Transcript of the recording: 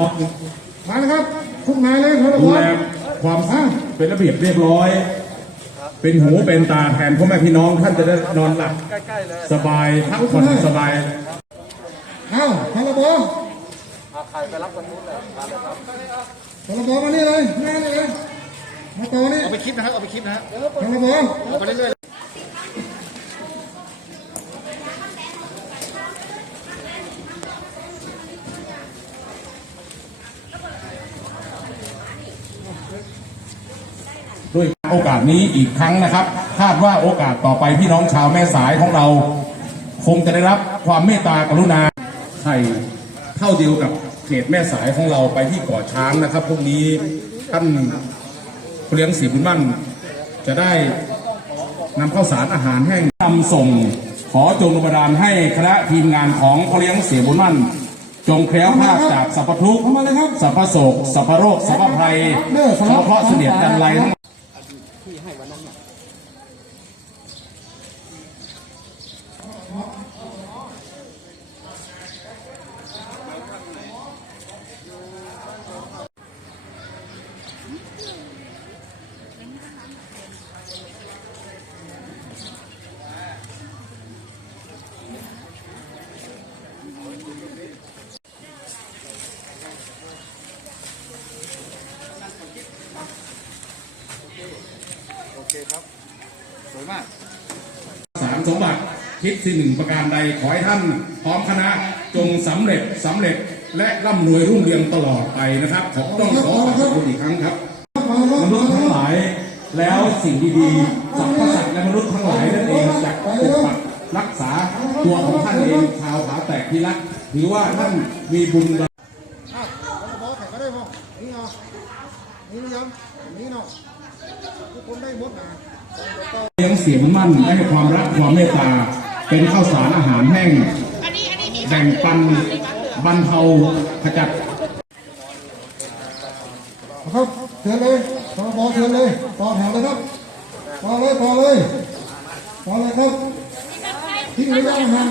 ออกมาเลยครับทุกนายเลยพลดูบแลความเป็นระเบียบเรียบร้อย เป็นหูเป็นตาแทนพ่อแม่พี่น้องท่านจะได้นอนหลับสบายพักผ่อนสบายเอ้าพลบใครไปรับคนนู้นเลยพลบมานี่เลยแม่นี่เลยมาต่อนี่เอาไปคลิปนะครับเอาไปคลิปนะฮะพลบเอาไปเรื่อย ด้วยโอกาสนี้อีกครั้งนะครับ คาดว่าโอกาสต่อไปพี่น้องชาวแม่สายของเรา คงจะได้รับความเมตตากรุณาไถ่เท่าเดียวกับเขตแม่สายของเราไปที่เกาะช้างนะครับพวกนี้ท่านเลี้ยงสีบุญมั่น จะได้นำข้าวสารอาหารแห้งนำส่ง ขอจงบดาลให้คณะทีมงานของพ่อเลี้ยงเสียบุญมั่น จงแคล้วคลาดจากสัพพทุกข์เข้ามาเลยครับสัพพโศกสัพพโรคสัพพภัยเฉพาะเสนียดจันไรทั้ง ๆ โอเคครับ สวยมากสามสมบัติคิดสิ่งหนึ่งประการใดขอให้ท่านพร้อมคณะจงสำเร็จสำเร็จและร่ำรวยรุ่งเรืองตลอดไปนะครับ ขอต้องขอขอบคุณอีกครั้งครับ มนุษย์ทั้งหลาย แล้วสิ่งดีๆสัตว์สัตว์และมนุษย์ทั้งหลายนั่นเองจะปกปักรักษาตัวของท่านเองชาวขาแตกที่รักถือว่าท่านมีบุญอ้าวพลบใครก็ได้พ่อนี่เนาะนี่หรือยังนี่เนาะทุกคนได้หมดนะเลี้ยงเสียงมั่นและให้ความรักความเมตตาเป็นข้าวสารอาหารแห้งแบ่งปันบรรเทาขจัด ครับเชิญเลยพลบเชิญเลยต่อแถวเลยครับต่อเลยต่อเลยต่อเลยครับทิ้งระยะห่าง